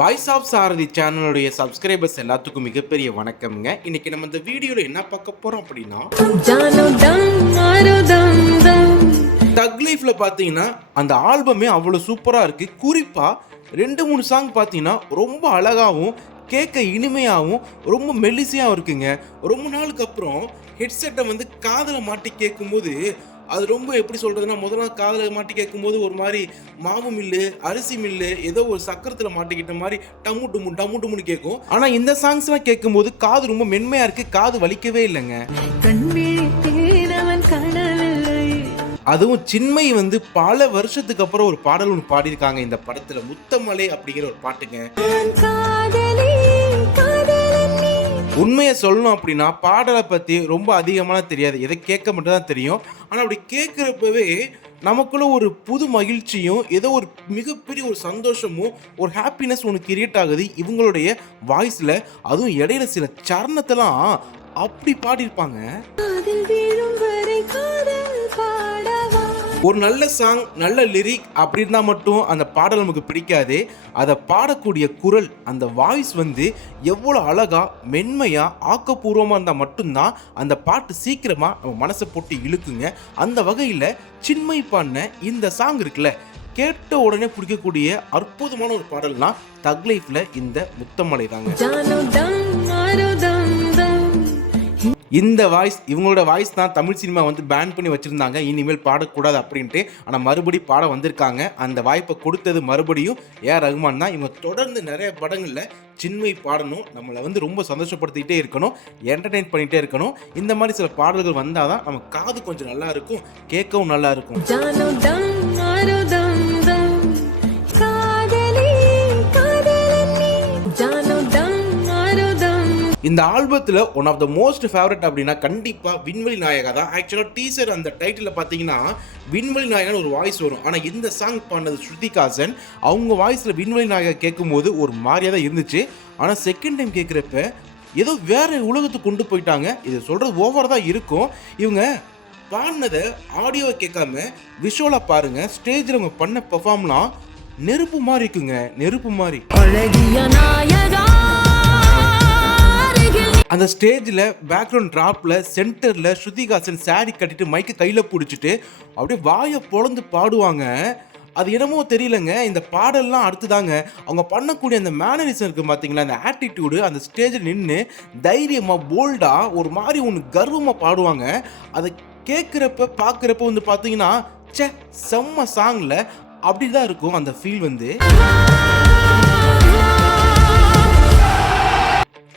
Voice of சாரதி சேனலுடைய subscribers எல்லாத்துக்கும் மிகப்பெரிய வணக்கம்ங்க. இன்னைக்கு நம்ம இந்த வீடியோல என்ன பார்க்க போறோம் அப்படின்னா, தக் லைஃப்ல பாத்தீங்கன்னா அந்த ஆல்பமே அவ்வளவு சூப்பரா இருக்கு. குறிப்பா 2-3 சாங் பாத்தீங்கன்னா ரொம்ப அழகாவும் கேட்க இனிமையாகவும் ரொம்ப மெல்லிசையாகவும் இருக்குங்க. ரொம்ப நாளுக்கு அப்புறம் ஹெட்செட்டை காதில் மாட்டி கேட்கும்போது அது ரொம்ப எப்படி சொல்கிறதுனா, முதல்ல காதில் மாட்டி கேட்கும்போது ஒரு மாதிரி மாவு மில்லு, அரிசி மில்லு, ஏதோ ஒரு சக்கரத்தில் மாட்டிக்கிட்ட மாதிரி டம்மு டும்முன்னு கேட்கும். ஆனால் இந்த சாங்ஸ்லாம் கேட்கும்போது காது ரொம்ப மென்மையாக இருக்குது, காது வலிக்கவே இல்லைங்க. அதுவும் சின்மை பல வருஷத்துக்கு அப்புறம் ஒரு பாடல் ஒன்று பாடியிருக்காங்க இந்த படத்துல, முத்தமலை அப்படிங்கிற ஒரு பாட்டுங்க. உண்மையை சொல்லணும் அப்படின்னா பாடலை பற்றி ரொம்ப அதிகமான தெரியாது, எதை கேட்க மட்டும் தான் தெரியும். ஆனால் அப்படி கேட்குறப்பவே நமக்குள்ள ஒரு புது மகிழ்ச்சியும் ஏதோ ஒரு மிகப்பெரிய ஒரு சந்தோஷமும் ஒரு ஹாப்பினஸ் ஒன்று கிரியேட் ஆகுது இவங்களுடைய வாய்ஸில். அதுவும் இடையில சில சரணத்தெல்லாம் அப்படி பாடியிருப்பாங்க. ஒரு நல்ல சாங், நல்ல லிரிக் அப்படி இருந்தால் மட்டும் அந்த பாடல் நமக்கு பிடிக்காது. அதை பாடக்கூடிய குரல், அந்த வாய்ஸ் எவ்வளோ அழகா மென்மையாக ஆக்கப்பூர்வமாக இருந்தால் மட்டும்தான் அந்த பாட்டு சீக்கிரமாக நம்ம மனசை போட்டு இழுக்குங்க. அந்த வகையில் சின்மை பாடின இந்த சாங் இருக்குல்ல, கேட்ட உடனே பிடிக்கக்கூடிய அற்புதமான ஒரு பாடல்னா தக் லைஃப்ல இந்த முத்தமலை தாங்க. இந்த வாய்ஸ், இவங்களோட வாய்ஸ் தான் தமிழ் சினிமா பேன் பண்ணி வச்சுருந்தாங்க, இனிமேல் பாடக்கூடாது அப்படின்ட்டு. ஆனால் மறுபடி பாட வந்திருக்காங்க. அந்த வாய்ப்பை கொடுத்தது மறுபடியும் ஏஆர் ரகுமான் தான். இவங்க தொடர்ந்து நிறைய படங்களில் சின்மை பாடணும், நம்மளை ரொம்ப சந்தோஷப்படுத்திக்கிட்டே இருக்கணும், என்டர்டெயின் பண்ணிகிட்டே இருக்கணும். இந்த மாதிரி சில பாடல்கள் வந்தால் தான் நம்ம காது கொஞ்சம் நல்லா இருக்கும், கேட்கவும் நல்லா இருக்கும். இந்த ஆல்பத்தில் one of the most favourite அப்படின்னா கண்டிப்பாக விண்வெளி நாயகா தான். ஆக்சுவலாக டீசர் அந்த டைட்டில் பார்த்தீங்கன்னா விண்வெளி நாயகன் ஒரு வாய்ஸ் வரும். ஆனால் இந்த சாங் பாடினது ஸ்ருதிகாசன். அவங்க வாய்ஸில் விண்வெளி நாயகா கேட்கும்போது ஒரு மாதிரியாக தான் இருந்துச்சு. ஆனால் செகண்ட் டைம் கேட்குறப்ப ஏதோ வேறு உலகத்துக்கு கொண்டு போயிட்டாங்க. இது சொல்கிறது ஓவராக தான் இருக்கும். இவங்க பாடினதை ஆடியோவை கேட்காம விஷுவலாக பாருங்கள். ஸ்டேஜில் அவங்க பண்ண பெர்ஃபார்ம்லாம் நெருப்பு மாதிரி இருக்குங்க, நெருப்பு மாதிரி. அந்த ஸ்டேஜில் பேக்ரவுண்ட் ட்ராப்பில் சென்டரில் ஸ்ருதிகாசன் சாரி கட்டிட்டு மைக்கு கையில் பிடிச்சிட்டு அப்படியே வாயை பொழந்து பாடுவாங்க. அது என்னமோ தெரியலங்க, இந்த பாடல்லாம் அடுத்துதாங்க அவங்க பண்ணக்கூடிய அந்த மேனரிசம் இருக்குது பார்த்தீங்களா, அந்த ஆட்டிடியூடு, அந்த ஸ்டேஜில் நின்று தைரியமாக போல்டாக ஒரு மாதிரி ஒன்று கர்வமாக பாடுவாங்க. அதை கேட்குறப்ப பார்க்குறப்ப பார்த்தீங்கன்னா செம்ம சாங்கில் அப்படி தான் இருக்கும் அந்த ஃபீல்.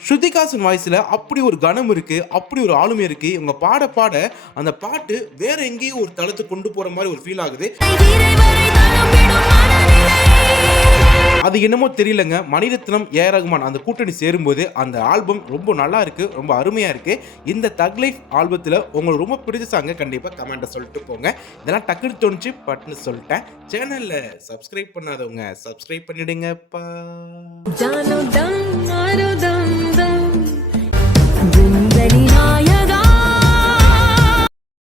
ஸ்ருதிகாசன் வாய்ஸில் அப்படி ஒரு கணம் இருக்குது, அப்படி ஒரு ஆளுமை இருக்குது. இவங்க பாட பாட அந்த பாட்டு வேற எங்கேயும் ஒரு தளத்துக்கு கொண்டு போகிற மாதிரி ஒரு ஃபீல் ஆகுது. அது என்னமோ தெரியலங்க, மணிரத்னம், ஏஆர் ரகுமான் அந்த கூட்டணி சேரும்போது அந்த ஆல்பம் ரொம்ப நல்லா இருக்குது, ரொம்ப அருமையாக இருக்குது. இந்த தக் லைஃப் ஆல்பத்தில் உங்களுக்கு ரொம்ப பிடிச்ச சாங்க கண்டிப்பாக கமெண்ட்டை சொல்லிட்டு போங்க. இதெல்லாம் டக்குன்னு தோணுச்சு பட்னு சொல்லிட்டேன். சேனலில் சப்ஸ்கிரைப் பண்ணாதவங்க சப்ஸ்கிரைப் பண்ணிடுங்கப்பா.